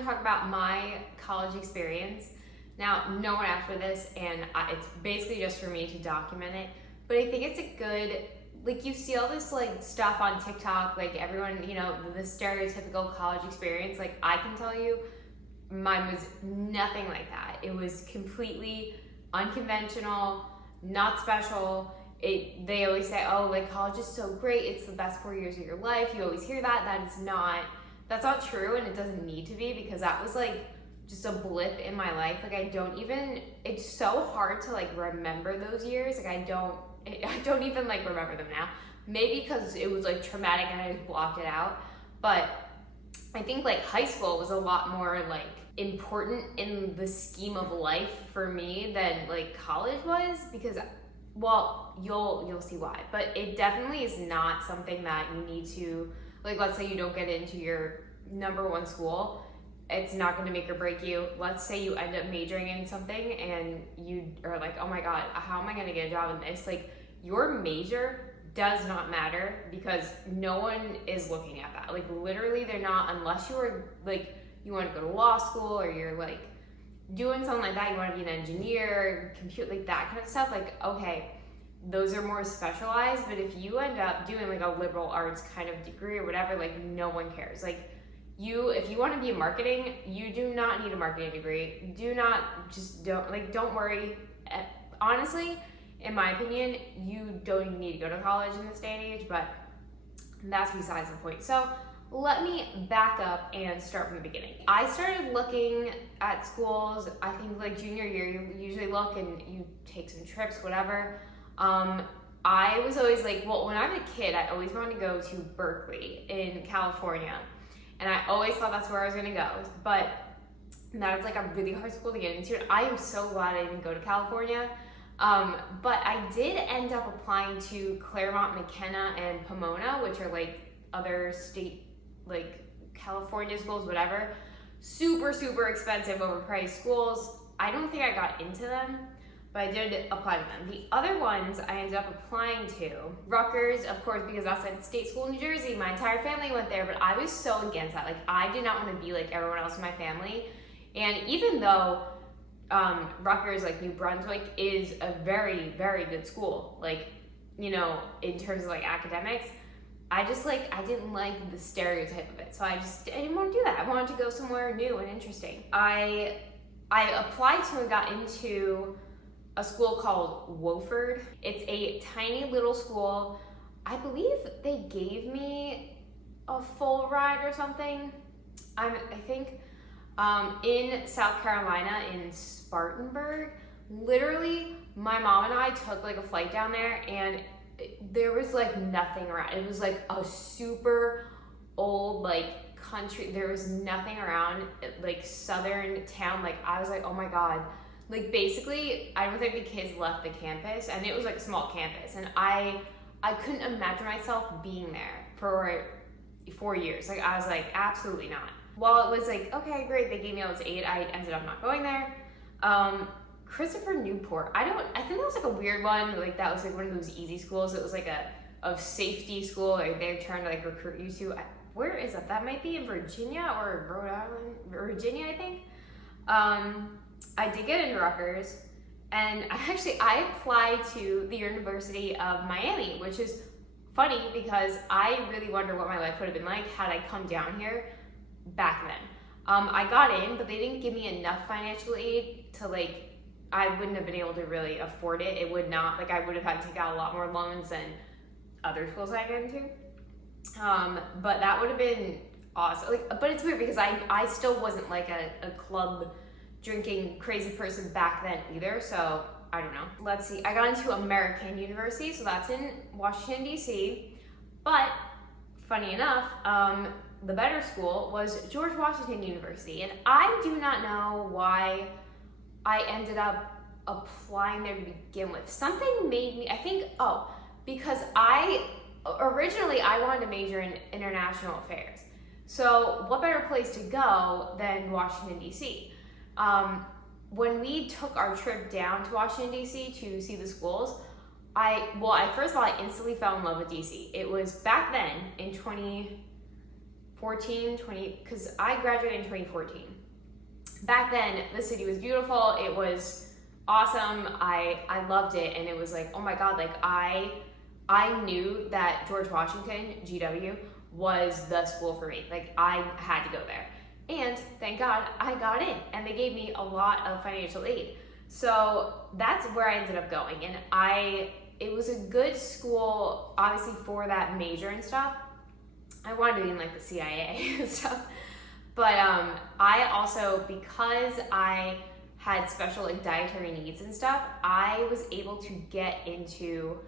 to talk about my college experience. Now, no one asked for this, and it's basically just for me to document it. But I think it's a good, like, you see all this like stuff on TikTok, like everyone, you know, the stereotypical college experience. Like, I can tell you, mine was nothing like that. It was completely unconventional, not special. They always say, oh, like, college is so great, it's the best 4 years of your life. You always hear that. That's not true, and it doesn't need to be, because that was like just a blip in my life. Like, it's so hard to like remember those years. Like, I don't even like remember them now. Maybe because it was like traumatic and I just blocked it out. But I think like high school was a lot more like important in the scheme of life for me than like college was, because, well, you'll see why. But it definitely is not something that you need to, like, let's say you don't get into your number one school, it's not going to make or break you. Let's say you end up majoring in something and you are like, oh my God, how am I going to get a job in this? Like, your major does not matter, because no one is looking at that. Like, literally they're not, unless you are like, you want to go to law school, or you're like doing something like that, you want to be an engineer, compute, like that kind of stuff. Like, okay, those are more specialized. But if you end up doing like a liberal arts kind of degree or whatever, like, no one cares. Like, if you want to be in marketing, you do not need a marketing degree. Don't worry. Honestly, in my opinion, you don't even need to go to college in this day and age, but that's besides the point. So let me back up and start from the beginning. I started looking at schools, I think like junior year. You usually look and you take some trips, whatever. I was always like, well, when I was a kid, I always wanted to go to Berkeley in California. And I always thought that's where I was gonna go. But that is like a really hard school to get into. And I am so glad I didn't go to California. But I did end up applying to Claremont, McKenna, and Pomona, which are like other state, like California schools, whatever. Super, super expensive, overpriced schools. I don't think I got into them, but I did apply to them. The other ones I ended up applying to, Rutgers, of course, because that's a state school in New Jersey. My entire family went there, but I was so against that. Like, I did not want to be like everyone else in my family. And even though Rutgers, like New Brunswick, is a very, very good school, like, you know, in terms of like academics, I didn't like the stereotype of it. So I didn't want to do that. I wanted to go somewhere new and interesting. I applied to and got into a school called Wofford. It's a tiny little school. I believe they gave me a full ride or something. I think in South Carolina, in Spartanburg. Literally, my mom and I took like a flight down there, and there was like nothing around. It was like a super old like country. There was nothing around, like southern town. Like, I was like, oh my God. Like, basically, I don't think the kids left the campus, and it was like a small campus, and I couldn't imagine myself being there for 4 years. Like, I was like, absolutely not. While it was like, okay, great, they gave me all this aid, I ended up not going there. Christopher Newport, I think that was like a weird one. Like, that was like one of those easy schools. It was like a safety school, like they're trying to like recruit you to. Where is that? That might be in Virginia or Rhode Island, Virginia, I think. I did get into Rutgers, and I applied to the University of Miami, which is funny because I really wonder what my life would have been like had I come down here back then. I got in, but they didn't give me enough financial aid to like, I wouldn't have been able to really afford it. It would not, like, I would have had to take out a lot more loans than other schools I got into. But that would have been awesome. Like, but it's weird because I still wasn't like a club drinking crazy person back then either. So I don't know. Let's see. I got into American University, so that's in Washington, D.C. But funny enough, the better school was George Washington University. And I do not know why I ended up applying there to begin with. Something made me, because originally I wanted to major in international affairs. So what better place to go than Washington, D.C.? When we took our trip down to Washington, D.C. to see the schools, first of all, I instantly fell in love with D.C. It was back then, in 2014, 2014, because I graduated in 2014. Back then, the city was beautiful. It was awesome. I loved it, and it was like, oh my God, like I knew that George Washington, GW, was the school for me. Like I had to go there. And thank God I got in, and they gave me a lot of financial aid. So that's where I ended up going. And it was a good school, obviously, for that major and stuff. I wanted to be in like the CIA and stuff. But I also, because I had special like dietary needs and stuff, I was able to get into,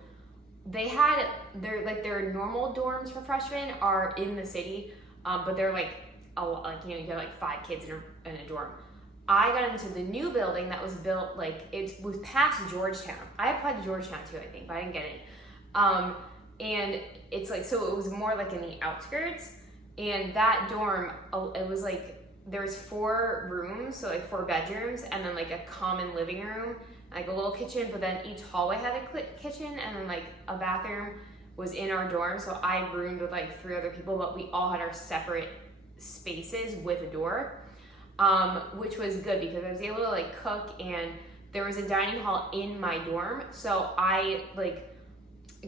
they had their normal dorms for freshmen are in the city, but they're like, you have like 5 kids in a dorm. I got into the new building that was built, like it was past Georgetown. I applied to Georgetown too, I think, but I didn't get in. And it's like, so it was more like in the outskirts. And that dorm, it was like, there was 4 rooms, so like 4 bedrooms, and then like a common living room, like a little kitchen, but then each hallway had a kitchen, and then like a bathroom was in our dorm. So I roomed with like 3 other people, but we all had our separate spaces with a door, which was good because I was able to like cook, and there was a dining hall in my dorm. So I like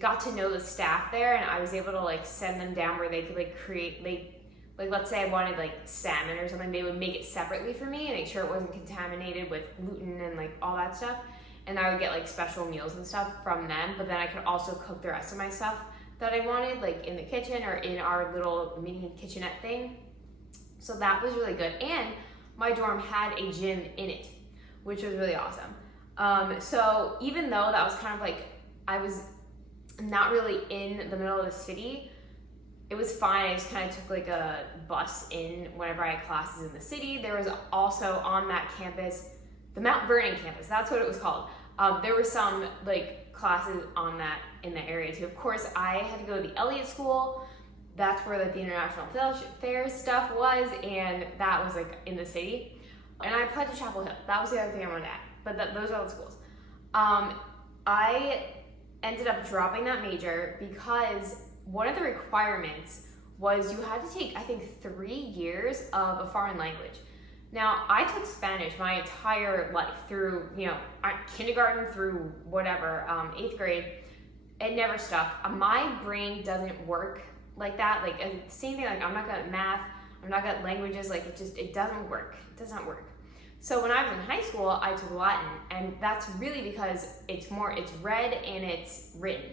got to know the staff there, and I was able to like send them down where they could like create, like let's say I wanted like salmon or something, they would make it separately for me and make sure it wasn't contaminated with gluten and like all that stuff. And I would get like special meals and stuff from them, but then I could also cook the rest of my stuff that I wanted, like in the kitchen or in our little mini kitchenette thing. So that was really good. And my dorm had a gym in it, which was really awesome. So even though that was kind of like, I was not really in the middle of the city, it was fine. I just kind of took like a bus in whenever I had classes in the city. There was also on that campus, the Mount Vernon campus, that's what it was called. There were some like classes on that in the area too. Of course, I had to go to the Elliott School. That's where like the International Fairs stuff was, and that was like in the city. And I applied to Chapel Hill. That was the other thing I wanted to add, but those are all the schools. I ended up dropping that major because one of the requirements was you had to take, I think, 3 years of a foreign language. Now, I took Spanish my entire life through, kindergarten through whatever, 8th grade. It never stuck. My brain doesn't work like that. Like, same thing, like I'm not good at math, I'm not good at languages, like it doesn't work. It does not work. So when I was in high school, I took Latin, and that's really because it's read and it's written.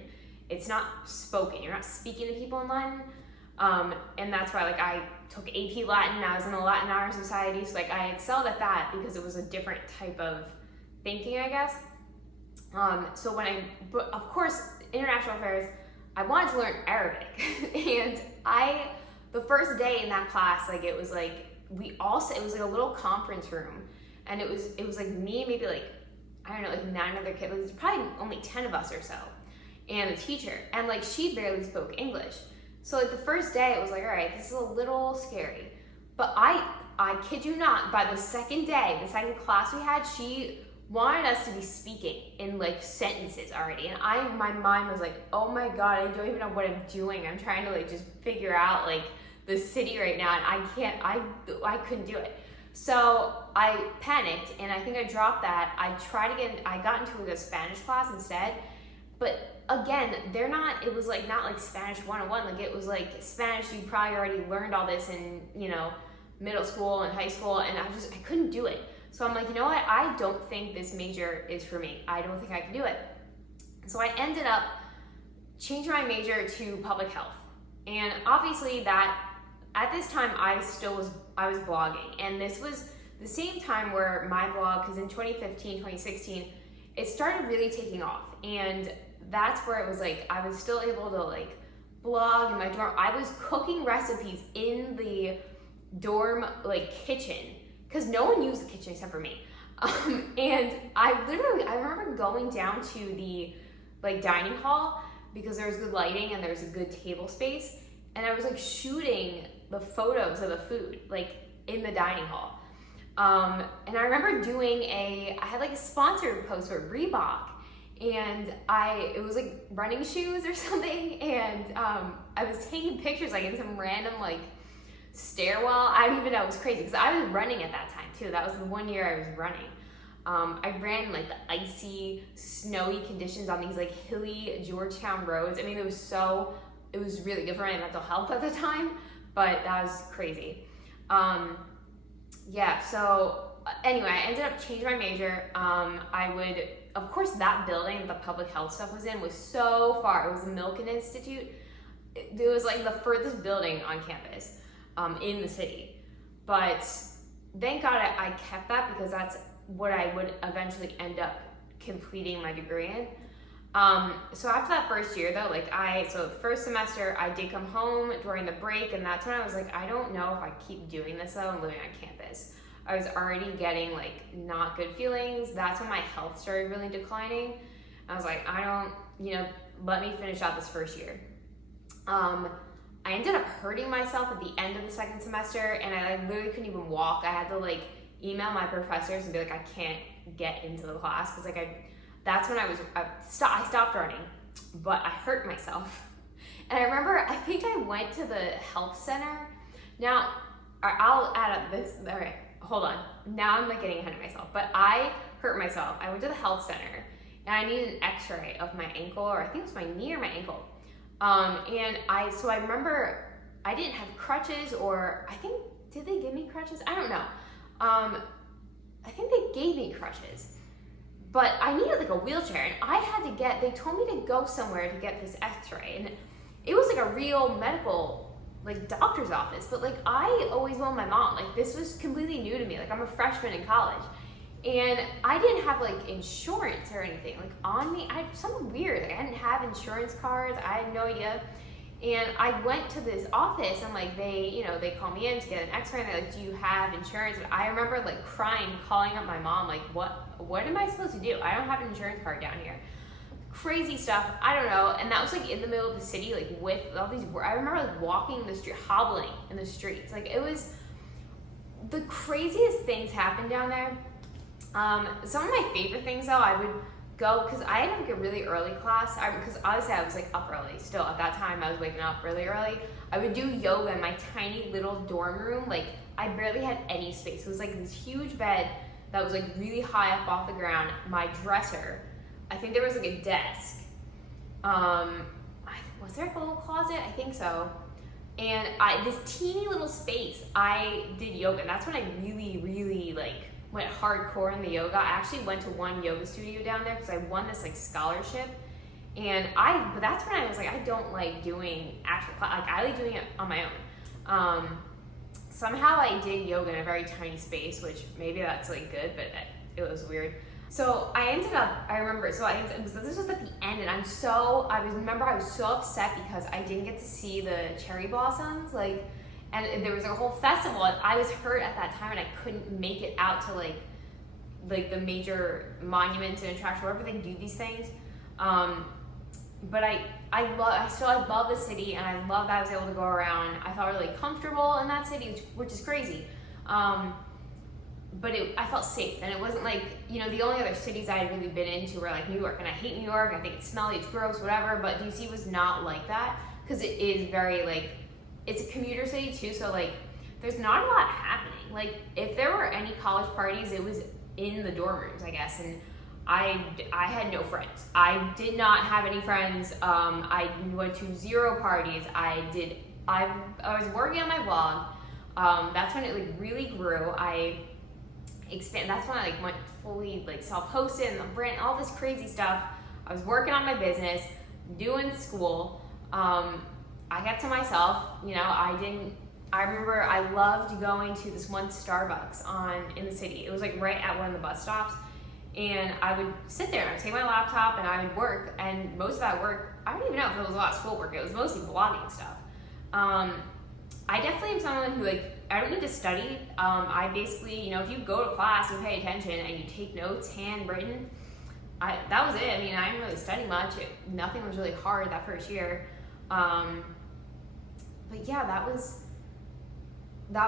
It's not spoken. You're not speaking to people in Latin. And that's why like I took AP Latin. I was in the Latin Honor Society. So like I excelled at that because it was a different type of thinking, I guess. So but of course, international affairs, I wanted to learn Arabic. And the first day in that class, like it was like, it was like a little conference room. And it was like me, maybe like, I don't know, like 9 other kids. There's probably only 10 of us or so. And the teacher, and like she barely spoke English. So like the first day it was like, all right, this is a little scary. But I kid you not, by the second day, the second class we had, she wanted us to be speaking in like sentences already. And my mind was like, oh my God, I don't even know what I'm doing. I'm trying to like just figure out like the city right now, and I couldn't do it. So I panicked, and I think I dropped that. I got into a Spanish class instead. But again, it was like not like Spanish 101, like it was like Spanish, you probably already learned all this in, middle school and high school, and I couldn't do it. So I'm like, you know what, I don't think this major is for me. I don't think I can do it. So I ended up changing my major to public health. And obviously at this time I was blogging, and this was the same time where my blog, because in 2015, 2016, it started really taking off. And that's where it was like, I was still able to like blog in my dorm. I was cooking recipes in the dorm like kitchen, because no one used the kitchen except for me. And I remember going down to the like dining hall because there was good lighting and there was a good table space. And I was like shooting the photos of the food like in the dining hall. And I remember I had like a sponsored post for Reebok, and it was like running shoes or something, and I was taking pictures like in some random like stairwell. I don't even know, it was crazy because I was running at that time too. That was the one year I was running. I ran in like the icy, snowy conditions on these like hilly Georgetown roads. I mean, it was really good for my mental health at the time, but that was crazy. Yeah, so anyway, I ended up changing my major. Of course, that building that the public health stuff was in was so far. It was the Milken Institute. It was like the furthest building on campus in the city. But thank God I kept that because that's what I would eventually end up completing my degree in. So after that first year though, so first semester I did come home during the break, and that's when I was like, I don't know if I keep doing this though and living on campus. I was already getting like not good feelings. That's when my health started really declining. I was like, let me finish out this first year. I ended up hurting myself at the end of the second semester, and I literally couldn't even walk. I had to email my professors and be like, I can't get into the class because that's when I stopped running, but I hurt myself. And I remember, I think I went to the health center. Now, I'll add up this, all right, hold on. Now I'm getting ahead of myself, but I hurt myself. I went to the health center and I needed an x-ray of my ankle, or I think it was my knee or my ankle. So I remember I didn't have crutches, or did they give me crutches? I don't know. I think they gave me crutches, but I needed a wheelchair, and they told me to go somewhere to get this x-ray, and it was a real medical, doctor's office, but I always told my mom, this was completely new to me, I'm a freshman in college, and I didn't have insurance or anything, on me. I had something weird, I didn't have insurance cards, I had no idea. And I went to this office and they call me in to get an x-ray, and they're like, do you have insurance? And I remember crying, calling up my mom, what am I supposed to do? I don't have an insurance card down here. Crazy stuff, I don't know. And that was in the middle of the city, with all these, I remember walking the street, hobbling in the streets. It was, the craziest things happened down there. Some of my favorite things though, I would go, because I had a really early class, because obviously I was up early still. At that time I was waking up really early. I would do yoga in my tiny little dorm room. I barely had any space. It was this huge bed that was really high up off the ground. My dresser, I think there was a desk. Was there a little closet? I think so. And this teeny little space, I did yoga, and that's when I really, really went hardcore in the yoga. I actually went to one yoga studio down there because I won this scholarship, and but that's when I was I don't like doing actual class. I like doing it on my own. Somehow I did yoga in a very tiny space, which maybe that's good, but it was weird. So this was at the end, and I was so upset because I didn't get to see the cherry blossoms, and there was a whole festival, and I was hurt at that time, and I couldn't make it out to the major monuments and attractions wherever they do these things. But I love the city, and I love that I was able to go around. I felt really comfortable in that city, which is crazy. But I felt safe, and it wasn't the only other cities I had really been into were New York, and I hate New York. I think it's smelly, it's gross, whatever. But DC was not like that, because it is very it's a commuter city too, so there's not a lot happening. If there were any college parties, it was in the dorm rooms, I guess, and I had no friends. I did not have any friends. I went to 0 parties. I was working on my blog. That's when it really grew. That's when I went fully self-hosted and brand, all this crazy stuff. I was working on my business, doing school. I kept to myself, I remember I loved going to this one Starbucks in the city. It was right at one of the bus stops, and I would sit there and I would take my laptop and I would work, and most of that work, I don't even know if it was a lot of schoolwork, it was mostly blogging stuff. I definitely am someone who I don't need to study. I basically, if you go to class and pay attention and you take notes, handwritten, that was it. I didn't really study much. Nothing was really hard that first year. But yeah, that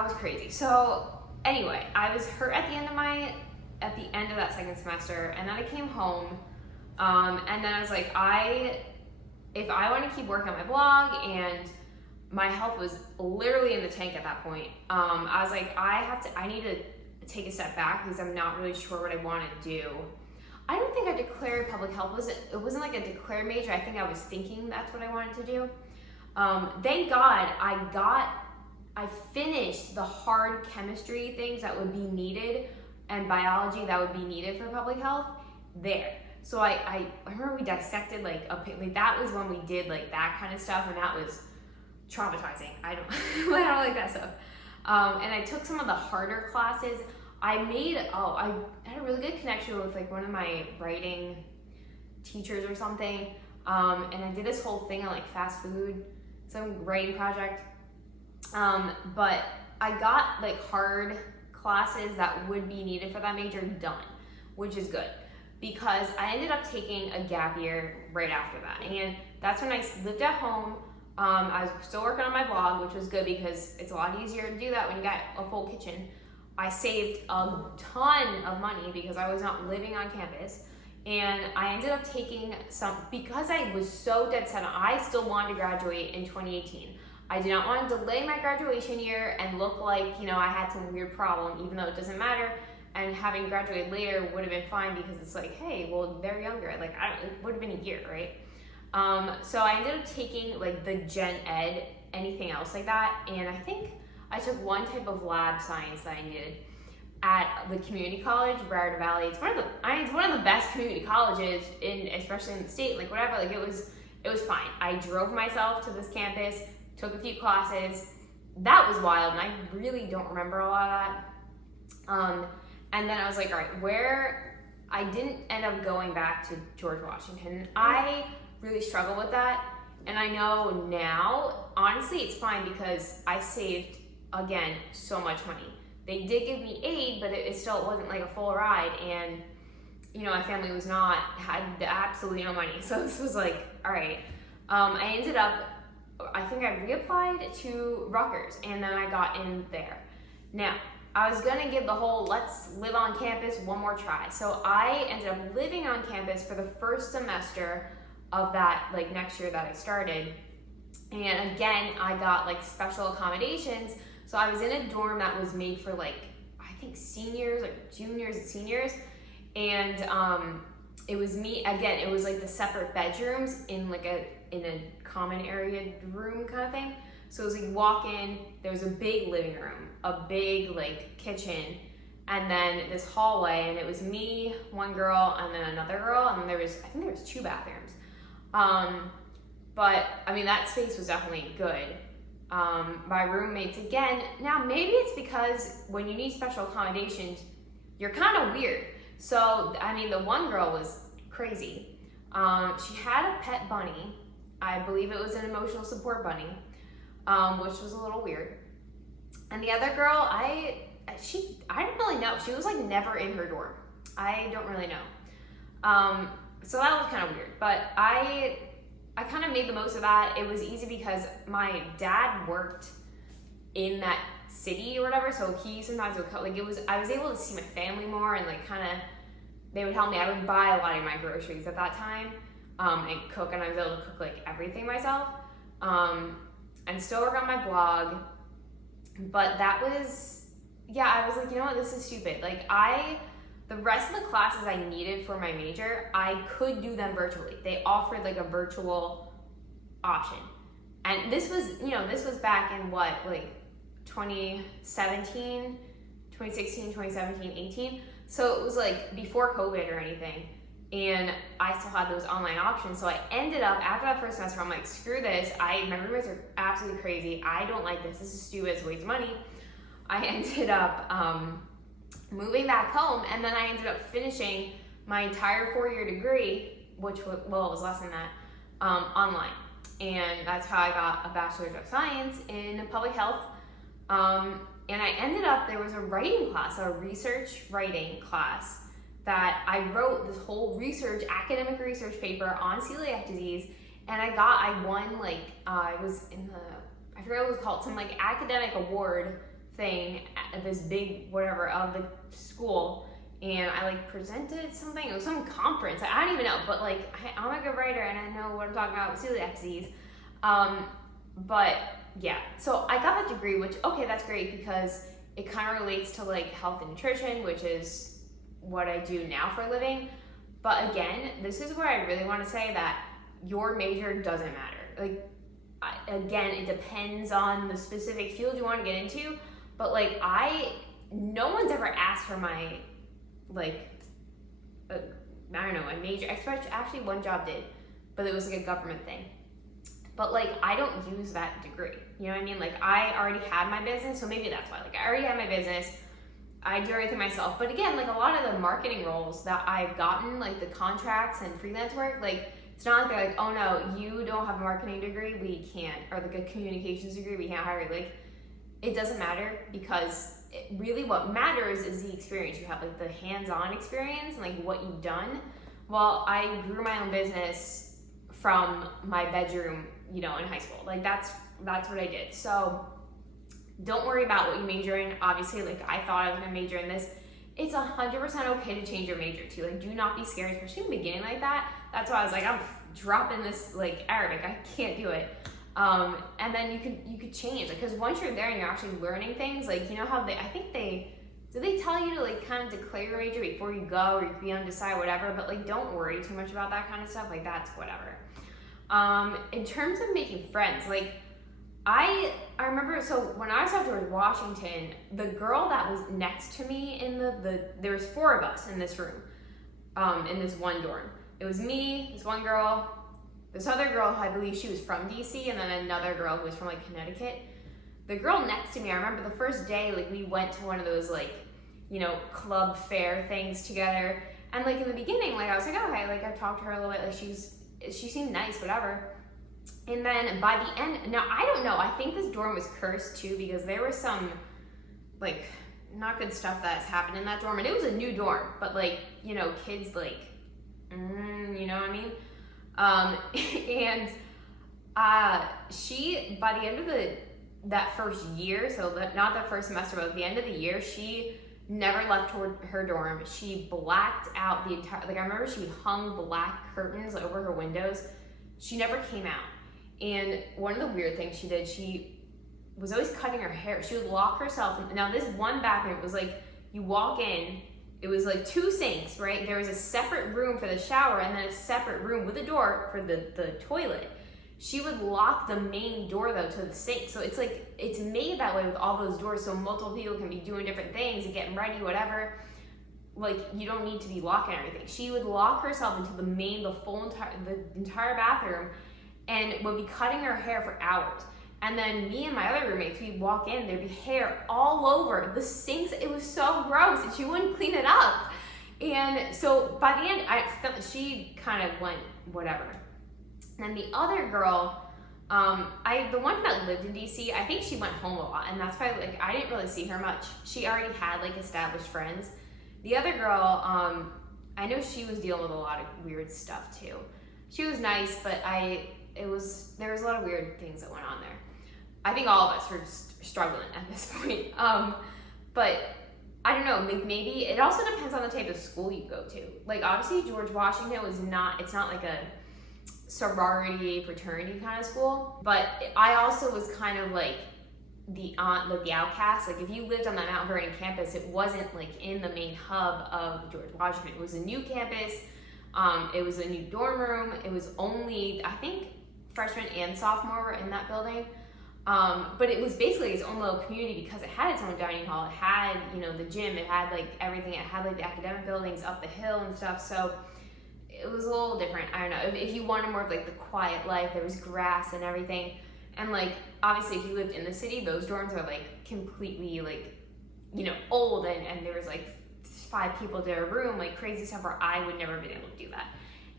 was crazy. So anyway, I was hurt at the end of that second semester, and then I came home, and then I was if I want to keep working on my blog and my health was literally in the tank at that point. I was like, I need to take a step back because I'm not really sure what I want to do. I don't think I declared public health. It wasn't like a declared major. I think I was thinking that's what I wanted to do. Thank God I finished the hard chemistry things that would be needed and biology that would be needed for public health there. So I remember we dissected like that was when we did like that kind of stuff, and that was traumatizing. I don't like that stuff. And I took some of the harder classes. I had a really good connection with like one of my writing teachers or something. And I did this whole thing on like fast food, some writing project. But I got like hard classes that would be needed for that major done, which is good because I ended up taking a gap year right after that. And that's when I lived at home. I was still working on my blog, which was good because it's a lot easier to do that when you got a full kitchen. I saved a ton of money because I was not living on campus. And I ended up taking because I was so dead set on, I still wanted to graduate in 2018. I did not want to delay my graduation year and look like, I had some weird problem, even though it doesn't matter. And having graduated later would have been fine because it's like, hey, well, they're younger. Like, it would have been a year, right? So I ended up taking like the gen ed, anything else like that. And I think I took one type of lab science that I needed at the community college, Broward Valley. It's one of the best community colleges especially in the state, like whatever, like it was fine. I drove myself to this campus, took a few classes. That was wild, and I really don't remember a lot of that. And then I was like, all right, I didn't end up going back to George Washington. I really struggle with that. And I know now, honestly, it's fine because I saved, again, so much money. They did give me aid, but it still wasn't like a full ride. And, my family had absolutely no money. So this was like, all right. I ended up, I think I reapplied to Rutgers, and then I got in there. Now, I was gonna give the whole let's live on campus one more try. So I ended up living on campus for the first semester of that, like next year that I started. And again, I got like special accommodations. So I was in a dorm that was made for like, I think seniors, like juniors and seniors. And it was it was like the separate bedrooms in a common area room kind of thing. So it was like walk in, there was a big living room, a big like kitchen, and then this hallway, and it was me, one girl, and then another girl, and then I think there was 2 bathrooms. But I mean, that space was definitely good. My roommates, again, now maybe it's because when you need special accommodations, you're kind of weird. So, I mean, the one girl was crazy. She had a pet bunny. I believe it was an emotional support bunny, which was a little weird. And the other girl, I don't really know. She was like never in her dorm. I don't really know. So that was kind of weird, but I kind of made the most of that. It was easy because my dad worked in that city or whatever, so he sometimes would I was able to see my family more, and like kind of, they would help me. I would buy a lot of my groceries at that time, and cook, and I was able to cook like everything myself, and still work on my blog. But that was, I was like, you know what, this is stupid. Like the rest of the classes I needed for my major, I could do them virtually. They offered like a virtual option. And this was back in what, like 2016, 2017, 18. So it was like before COVID or anything. And I still had those online options. So I ended up, after that first semester, I'm like, screw this. My roommates are absolutely crazy. I don't like this. This is stupid. It's a waste of money. I ended up moving back home, and then I ended up finishing my entire 4-year degree, which was, it was less than that, online. And that's how I got a Bachelor's of Science in Public Health. And I ended up, there was a writing class, a research writing class, that I wrote this whole academic research paper on celiac disease, and I won like, I was in I forget what it was called, some like academic award thing at this big whatever of the school, and I like presented something. It was some conference. I don't even know, but like I'm a good writer and I know what I'm talking about with celiac disease. But yeah, so I got that degree, which, okay, that's great because it kind of relates to like health and nutrition, which is what I do now for a living. But again, this is where I really want to say that your major doesn't matter. Like, again, it depends on the specific field you want to get into, but like no one's ever asked for my, like, I don't know, my major. Actually, one job did, but it was like a government thing. But like, I don't use that degree. You know what I mean? Like, I already had my business, so maybe that's why. Like, I already had my business. I do everything myself. But again, like a lot of the marketing roles that I've gotten, like the contracts and freelance work, like it's not like they're like, oh no, you don't have a marketing degree, we can't, or like a communications degree, we can't hire you. Like, it doesn't matter because really what matters is the experience you have, like the hands-on experience and like what you've done. Well, I grew my own business from my bedroom, you know, in high school. Like that's what I did. So don't worry about what you major in. Obviously, like I thought I was gonna major in this. It's 100% okay to change your major too. Like, do not be scared, especially in the beginning like that. That's why I was like, I'm dropping this like Arabic. I can't do it. And then you could change, like, because once you're there and you're actually learning things, like, you know how do they tell you to like kind of declare your major before you go, or you could be undecided, whatever, but like don't worry too much about that kind of stuff. Like, that's whatever. In terms of making friends, like I remember, so when I was at George Washington, the girl that was next to me in there was 4 of us in this room, in this one dorm. It was me, this one girl, this other girl, I believe she was from DC, and then another girl who was from like Connecticut. The girl next to me, I remember the first day, like we went to one of those like, you know, club fair things together. And like in the beginning, like I was like, oh, okay, like I talked to her a little bit, like she seemed nice, whatever. And then by the end, now I don't know, I think this dorm was cursed too because there was some like not good stuff that's happened in that dorm. And it was a new dorm, but like, you know, kids like, you know what I mean? She, by the end of that first year, so not that first semester, but at the end of the year, she never left her dorm. She blacked out the entire, like I remember she hung black curtains over her windows. She never came out. And one of the weird things she did, she was always cutting her hair. She would lock herself in. Now this one bathroom, it was like, you walk in, it was like 2 sinks, right? There was a separate room for the shower and then a separate room with a door for the toilet. She would lock the main door though to the sink. So it's like, it's made that way with all those doors so multiple people can be doing different things and getting ready, whatever. Like, you don't need to be locking everything. She would lock herself into the entire bathroom and would be cutting her hair for hours. And then me and my other roommates, we'd walk in, there'd be hair all over the sinks. It was so gross and she wouldn't clean it up. And so by the end, she kind of went whatever. And the other girl, the one that lived in DC, I think she went home a lot, and that's why like I didn't really see her much. She already had like established friends. The other girl, I know she was dealing with a lot of weird stuff too. She was nice, but there was a lot of weird things that went on there. I think all of us were just struggling at this point. But I don't know, maybe it also depends on the type of school you go to. Like obviously George Washington it's not like a sorority fraternity kind of school, but I also was kind of like the outcast. Like if you lived on that Mount Vernon campus, it wasn't like in the main hub of George Washington. It was a new campus. It was a new dorm room. It was only, I think, freshman and sophomore were in that building. But it was basically its own little community because it had its own dining hall. It had, you know, the gym. It had like everything. It had like the academic buildings up the hill and stuff. So it was a little different. I don't know. If you wanted more of like the quiet life, there was grass and everything. And like, obviously if you lived in the city, those dorms are like completely like, you know, old and there was like 5 people to a room, like crazy stuff where I would never have been able to do that.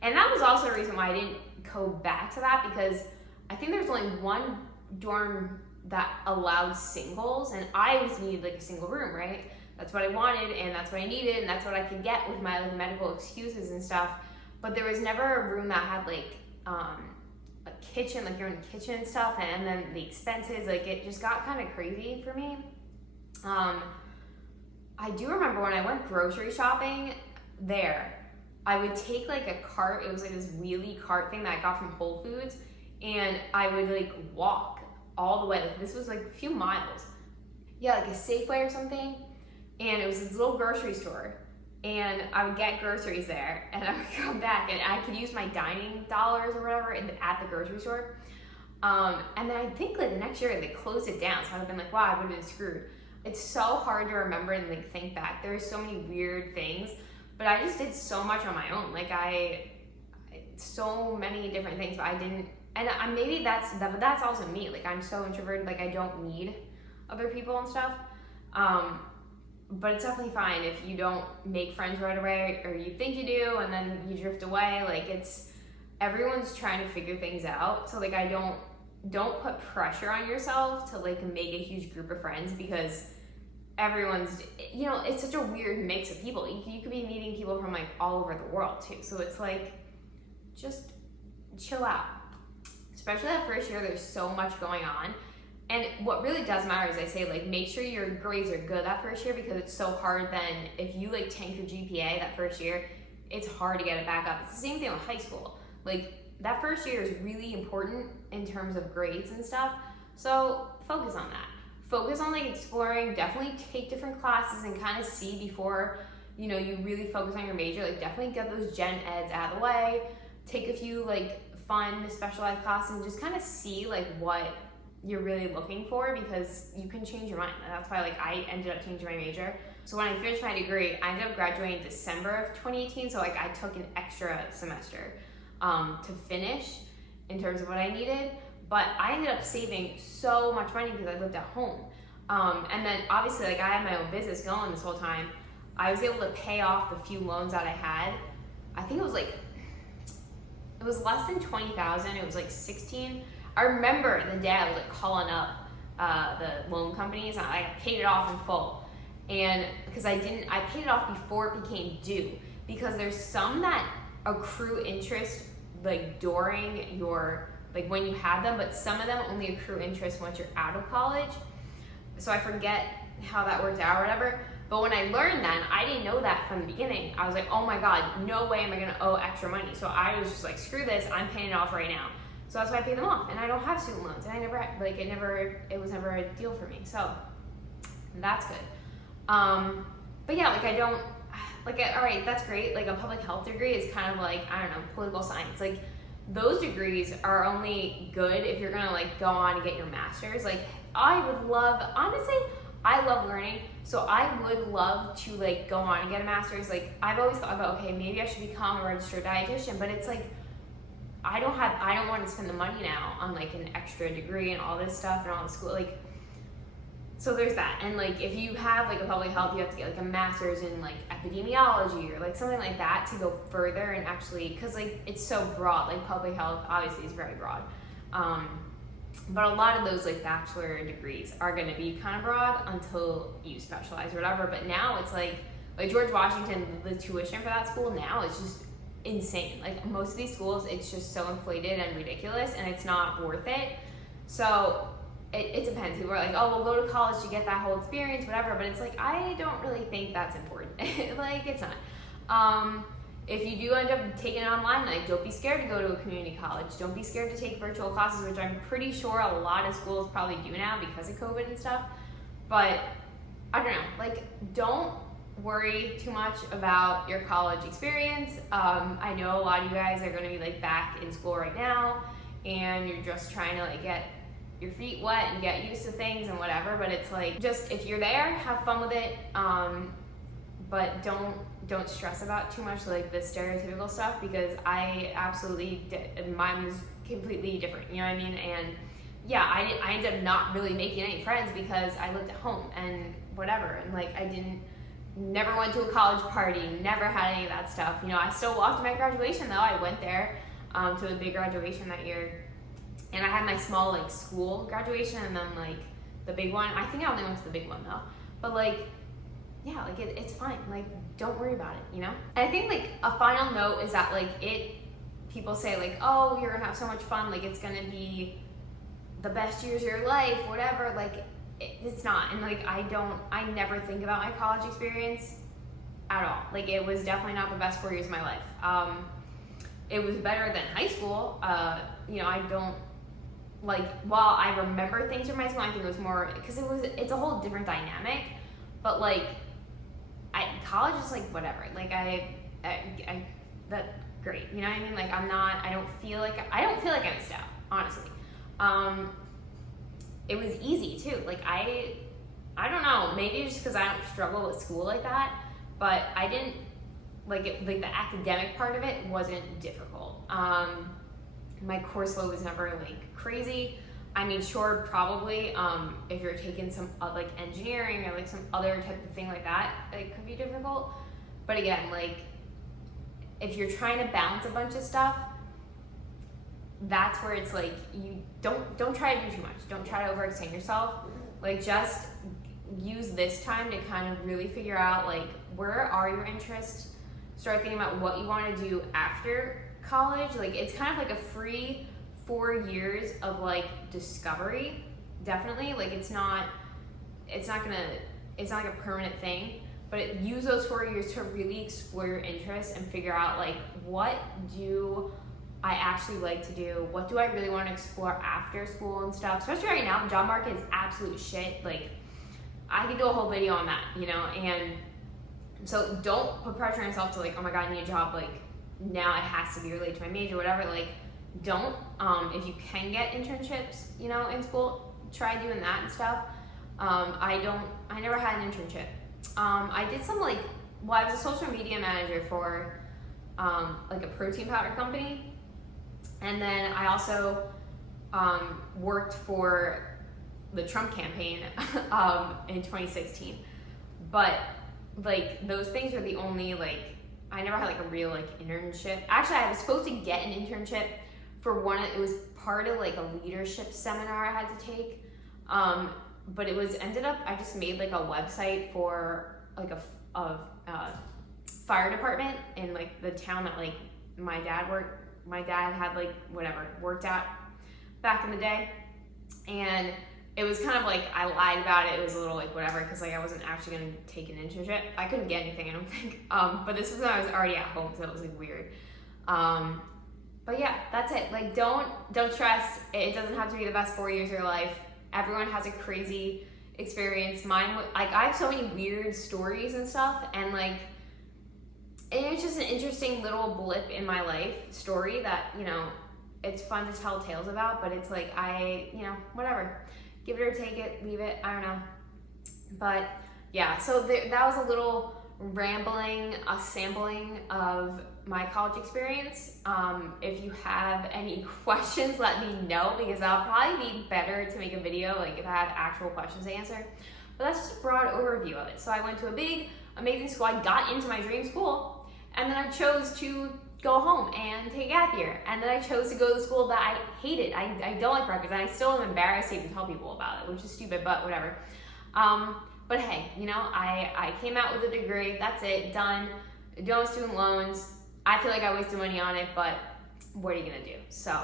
And that was also a reason why I didn't go back to that, because I think there's only one dorm that allowed singles, and I always needed like a single room, right? That's what I wanted and that's what I needed and that's what I could get with my like medical excuses and stuff. But there was never a room that had like a kitchen, like your own kitchen and stuff, and then the expenses, like it just got kind of crazy for me. I do remember when I went grocery shopping there, I would take like a cart, it was like this wheelie cart thing that I got from Whole Foods, and I would like walk all the way. Like this was like a few miles. Yeah, like a Safeway or something. And it was this little grocery store. And I would get groceries there, and I would come back, and I could use my dining dollars or whatever at the grocery store. And then I think like the next year they closed it down, so I would have been like, wow, I would have been screwed. It's so hard to remember and like think back. There's so many weird things, but I just did so much on my own. Like so many different things, but I didn't. And maybe but that's also me. Like I'm so introverted, like I don't need other people and stuff. But it's definitely fine if you don't make friends right away, or you think you do and then you drift away. Like everyone's trying to figure things out. So like I don't put pressure on yourself to like make a huge group of friends, because everyone's, it's such a weird mix of people. You could be meeting people from like all over the world too. So it's like, just chill out. Especially that first year, there's so much going on. And what really does matter is I say, like, make sure your grades are good that first year, because it's so hard then. If you like tank your GPA that first year, it's hard to get it back up. It's the same thing with high school. Like that first year is really important in terms of grades and stuff. So focus on that. Focus on like exploring, definitely take different classes and kind of see before, you really focus on your major. Like definitely get those gen eds out of the way. Take a few like fun specialized classes and just kind of see like what you're really looking for, because you can change your mind. And that's why like I ended up changing my major. So when I finished my degree, I ended up graduating in December of 2018. So like I took an extra semester to finish in terms of what I needed. But I ended up saving so much money because I lived at home. And then obviously like I had my own business going this whole time. I was able to pay off the few loans that I had. I think it was less than 20,000. It was like 16. I remember the day I was like calling up the loan companies, and I paid it off in full. And because I paid it off before it became due, because there's some that accrue interest like during your, like when you have them, but some of them only accrue interest once you're out of college. So I forget how that worked out or whatever. But when I learned that, I didn't know that from the beginning. I was like, oh my God, no way am I gonna owe extra money. So I was just like, screw this, I'm paying it off right now. So that's why I paid them off, and I don't have student loans, and I never it was never a deal for me. So that's good. But yeah, like I don't like. All right, that's great. Like a public health degree is kind of like, I don't know, political science. Like those degrees are only good if you're gonna like go on and get your master's. Like I would love, honestly, I love learning, so I would love to like go on and get a master's. Like I've always thought about, okay, maybe I should become a registered dietitian, but it's like, I don't want to spend the money now on like an extra degree and all this stuff and all the school, like, so there's that. And like if you have like a public health, you have to get like a master's in like epidemiology or like something like that to go further and actually, because like it's so broad. Like public health obviously is very broad, but a lot of those like bachelor degrees are going to be kind of broad until you specialize or whatever. But now it's like George Washington, the tuition for that school now is just insane. Like most of these schools, it's just so inflated and ridiculous, and it's not worth it. So it depends. People are like, oh, we'll go to college to get that whole experience, whatever. But it's like, I don't really think that's important. Like it's not. If you do end up taking it online, like don't be scared to go to a community college. Don't be scared to take virtual classes, which I'm pretty sure a lot of schools probably do now because of COVID and stuff. But I don't know, like don't worry too much about your college experience. I know a lot of you guys are going to be like back in school right now, and you're just trying to like get your feet wet and get used to things and whatever. But it's like, just if you're there, have fun with it. But don't stress about too much like the stereotypical stuff, because I absolutely did. Mine was completely different. You know what I mean? And yeah, I ended up not really making any friends because I lived at home and whatever, and like never went to a college party, never had any of that stuff. I still walked to my graduation though. I went there to the big graduation that year, and I had my small like school graduation and then like the big one. I think I only went to the big one though, but like yeah, like it's fine. Like don't worry about it, And I think like a final note is that like people say like, oh, you're gonna have so much fun, like it's gonna be the best years of your life, whatever. Like it's not. And like I never think about my college experience at all. Like it was definitely not the best 4 years of my life. It was better than high school. like, while I remember things from high school, I think it was more, because it's a whole different dynamic, but like, college is like, whatever, like, that's great, you know what I mean? Like, I don't feel like I missed out, honestly. It was easy too, like, I don't know, maybe just because I don't struggle with school like that, but I didn't, like the academic part of it wasn't difficult. My course load was never like crazy. I mean, sure, probably if you're taking some like engineering or like some other type of thing like that, it could be difficult. But again, like if you're trying to balance a bunch of stuff, that's where it's like you don't try to do too much. Don't try to overextend yourself. Like just use this time to kind of really figure out like where are your interests. Start thinking about what you want to do after college. Like it's kind of like a free 4 years of like discovery. Definitely, like it's not like a permanent thing, but use those 4 years to really explore your interests and figure out like what do I actually like to do? What do I really want to explore after school and stuff? Especially right now, the job market is absolute shit. Like I could do a whole video on that, you know, and so don't put pressure on yourself to like, oh my God, I need a job, like now it has to be related to my major, whatever. Like don't, if you can get internships, you know, in school, try doing that and stuff. I never had an internship. I did some like, well, I was a social media manager for like a protein powder company. And then I also worked for the Trump campaign in 2016. But like those things were the only like, I never had like a real like internship. Actually, I was supposed to get an internship for it was part of like a leadership seminar I had to take. But it was ended up, I just made like a website for like a fire department in like the town that like my dad had like whatever worked at back in the day. And it was kind of like, I lied about it. It was a little like whatever, because like I wasn't actually gonna take an internship. I couldn't get anything, I don't think. But this was when I was already at home, so it was like weird. But yeah, that's it. Like don't stress. It doesn't have to be the best 4 years of your life. Everyone has a crazy experience. Mine, like I have so many weird stories and stuff, and like, and it's just an interesting little blip in my life story that, you know, it's fun to tell tales about, but it's like, you know, whatever. Give it or take it, leave it, I don't know. But yeah, so that was a little rambling, a sampling of my college experience. If you have any questions, let me know, because I'll probably be better to make a video, like if I have actual questions to answer. But that's just a broad overview of it. So I went to a big, amazing school. I got into my dream school, and then I chose to go home and take a gap year. And then I chose to go to the school that I hated. I don't like Rutgers, and I still am embarrassed to even tell people about it, which is stupid, but whatever. But hey, you know, I came out with a degree, that's it, done. No student loans. I feel like I wasted money on it, but what are you gonna do? So,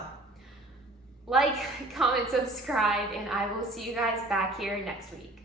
like, comment, subscribe, and I will see you guys back here next week.